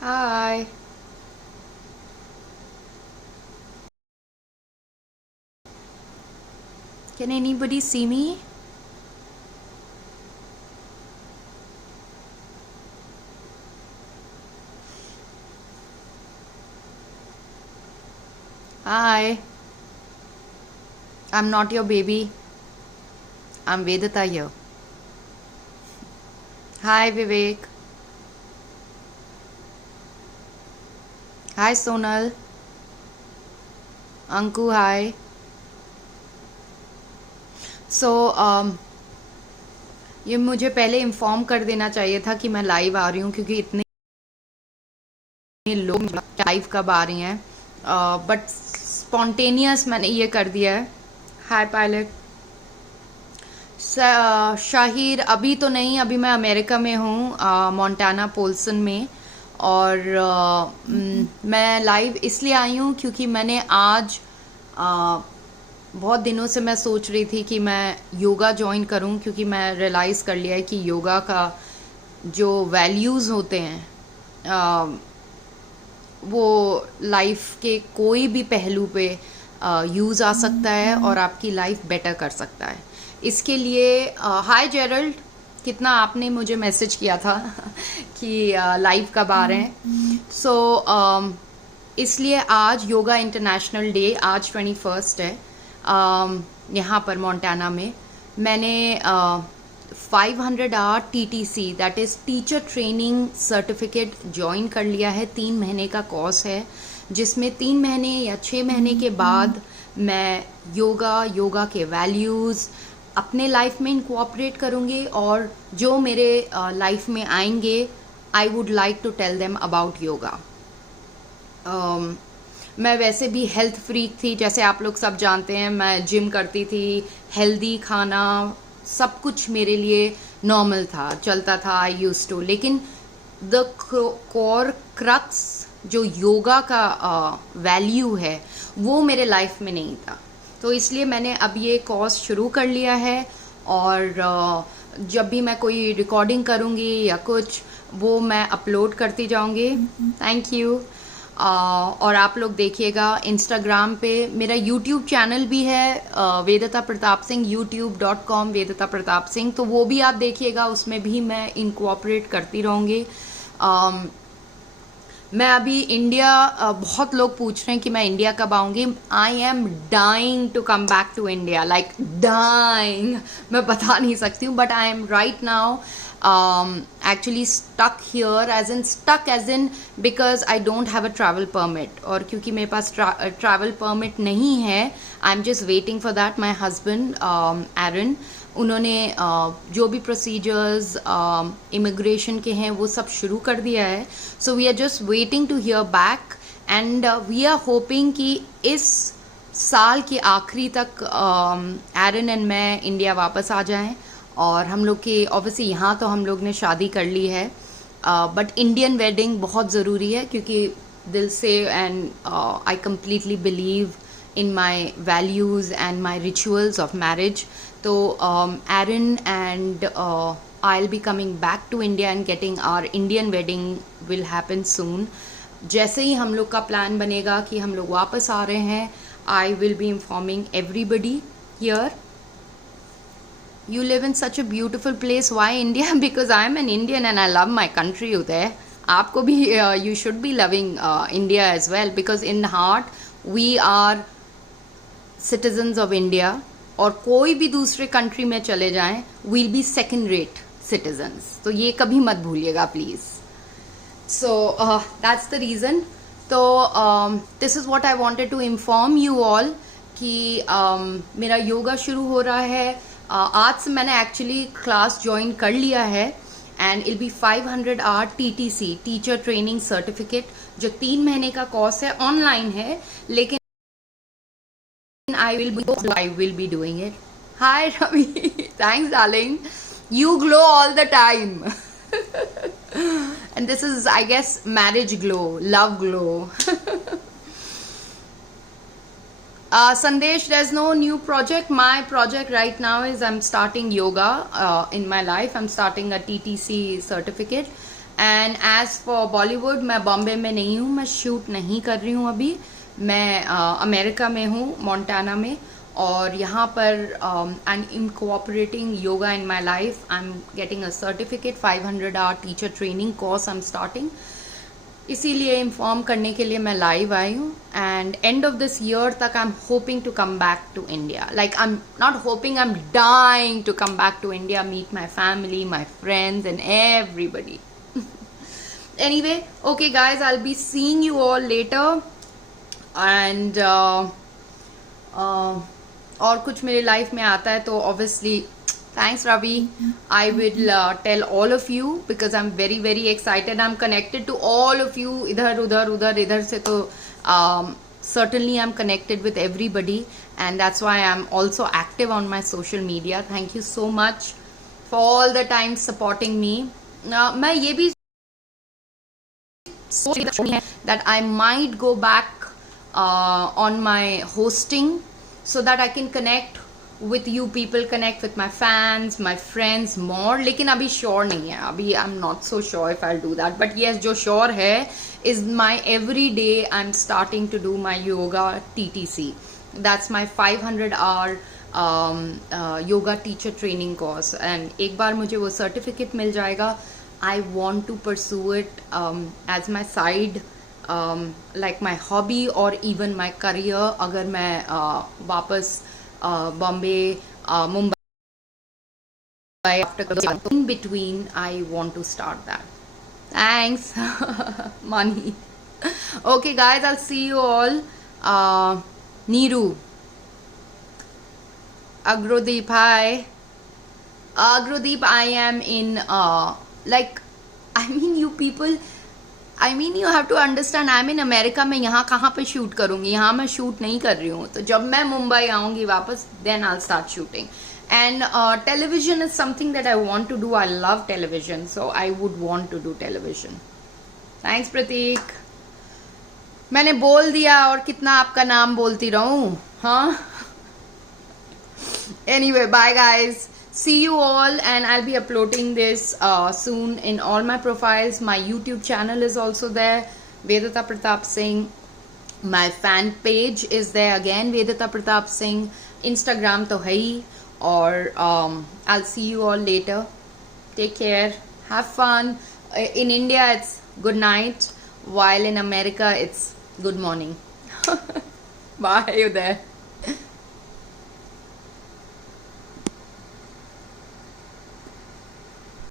Hi. Can anybody see me? Hi. I'm not your baby. I'm Vedita here. Hi, Vivek. Hi, Sonal. Anku, hi. So, ये मुझे पहले inform कर देना चाहिए था कि मैं लाइव आ रही हूँ क्योंकि इतने लोग लाइव कब आ रही हैं बट स्पॉन्टेनियस मैंने ये कर दिया है. हाय पायलट. शाहिर अभी तो नहीं, अभी मैं अमेरिका में हूँ, मोंटाना पोल्सन में. और मैं लाइव इसलिए आई हूँ क्योंकि मैंने आज बहुत दिनों से मैं सोच रही थी कि मैं योगा ज्वाइन करूं क्योंकि मैं रियलाइज़ कर लिया है कि योगा का जो वैल्यूज़ होते हैं वो लाइफ के कोई भी पहलू पे यूज़ आ सकता है और आपकी लाइफ बेटर कर सकता है. इसके लिए हाय जेरल्ड, कितना आपने मुझे मैसेज किया था कि लाइव कब आ रहे हैं. सो इसलिए आज योगा इंटरनेशनल डे, आज 21 है. यहाँ पर मोंटाना में मैंने 500 hour TTC, that is teacher training certificate, join कर लिया है. 3 महीने का कोर्स है जिसमें 3 महीने या 6 महीने के बाद मैं योगा के वैल्यूज़ अपने लाइफ में इनकॉर्पोरेट करूँगी और जो मेरे लाइफ में आएंगे I would like to tell them about yoga. मैं वैसे भी हेल्थ फ्रीक थी, जैसे आप लोग सब जानते हैं. मैं जिम करती थी, हेल्दी खाना सब कुछ मेरे लिए नॉर्मल था, चलता था, आई यूज टू. लेकिन द कोर क्रक्स जो योगा का वैल्यू है वो मेरे लाइफ में नहीं था. तो इसलिए मैंने अब ये कोर्स शुरू कर लिया है और जब भी मैं कोई रिकॉर्डिंग करूँगी या कुछ वो मैं अपलोड करती जाऊँगी. Thank you. और आप लोग देखिएगा इंस्टाग्राम पे मेरा यूट्यूब चैनल भी है, वेदिता प्रताप सिंह, youtube.com वेदिता प्रताप सिंह. तो वो भी आप देखिएगा, उसमें भी मैं इनकॉर्पोरेट करती रहूँगी. मैं अभी इंडिया, बहुत लोग पूछ रहे हैं कि मैं इंडिया कब आऊँगी. I am dying to come back to India, like dying. मैं बता नहीं सकती हूँ but I am right now actually stuck here, as in because I don't have a travel permit. और क्योंकि मेरे पास travel permit नहीं है, I'm just waiting for that. My husband Aaron, उन्होंने जो भी प्रोसीजर्स इमिग्रेशन के हैं वो सब शुरू कर दिया है. So we are just waiting to hear back and we are hoping कि इस साल के आखिरी तक एरन एंड मैं इंडिया वापस आ जाएं. और हम लोग की ऑब्वियसली यहाँ तो हम लोग ने शादी कर ली है बट इंडियन वेडिंग बहुत ज़रूरी है क्योंकि दिल से and I completely believe in my values and my rituals of marriage. So Aaron and I'll be coming back to India and getting our Indian wedding will happen soon. जैसे ही हम लोग का प्लान बनेगा कि हम लोग वापस आ रहे हैं, I will be informing everybody here. You live in such a beautiful place. Why India? Because I am an Indian and I love my country. उदय, आपको भी you should be loving India as well because in heart we are citizens of India. और कोई भी दूसरे country में चले जाएं, we'll be second rate citizens. तो ये कभी मत भूलिएगा please. So that's the reason. तो this is what I wanted to inform you all कि मेरा योगा शुरू हो रहा है. आज से मैंने एक्चुअली क्लास ज्वाइन कर लिया है and I'll be 500 hour TTC, teacher training certificate, जो 3 महीने का कोर्स है, ऑनलाइन है. लेकिन I will be doing it. Hi Ravi. Thanks darling. You glow all the time. And this is, I guess, marriage glow, love glow. Sandesh, there's no new project. My project right now is I'm starting yoga in my life. I'm starting a TTC certificate and as for Bollywood, मैं बॉम्बे में नहीं हूँ, मैं shoot नहीं कर रही हूँ अभी। मैं अमेरिका में हूँ, मोंटाना में। और यहाँ पर I am incorporating yoga in my life. I am getting a certificate, 500 hour teacher training course I am starting. इसीलिए इन्फॉर्म करने के लिए मैं लाइव आई हूँ। And end of this year तक I am hoping to come back to India. Like I am not hoping, I am dying to come back to India, meet my family, my friends and everybody. Anyway, okay guys, I'll be seeing you all later. And और कुछ मेरे life में आता है तो obviously thanks Ravi, I will tell all of you because I'm very very excited. I'm connected to all of you. इधर उधर उधर इधर से तो certainly I'm connected with everybody, and that's why I'm also active on my social media. Thank you so much for all the time supporting me. मैं ये भी that I might go back on my hosting so that I can connect with you people, connect with my fans, my friends more. लेकिन अभी sure नहीं है, अभी I'm not so sure if I'll do that. But yes, जो sure है is my every day I'm starting to do my yoga TTC. That's my 500 hour yoga teacher training course. And एक बार मुझे वो certificate मिल जाएगा, I want to pursue it as my side, like my hobby or even my career. अगर मैं वापस Bombay, Mumbai, after in between, I want to start that. Thanks, money. Okay, guys, I'll see you all. Neeru, Agrodeep, hi. Agrodeep, I am in like, I mean you people, I mean you have to understand, I'm in America. मैं यहाँ कहाँ पे shoot करूँगी? यहाँ मैं shoot नहीं कर रही हूँ. तो जब मैं मुंबई आऊँगी वापस, then I'll start shooting. And television is something that I want to do. I love television, so I would want to do television. Thanks Prateek. मैंने बोल दिया और कितना आपका नाम बोलती रहूँ, हाँ? Anyway, bye guys. See you all, and I'll be uploading this soon in all my profiles. My YouTube channel is also there, Vedita Pratap Singh. My fan page is there again, Vedita Pratap Singh. Instagram to hai. Or I'll see you all later. Take care, have fun. In India it's good night, while in America it's good morning. Bye there.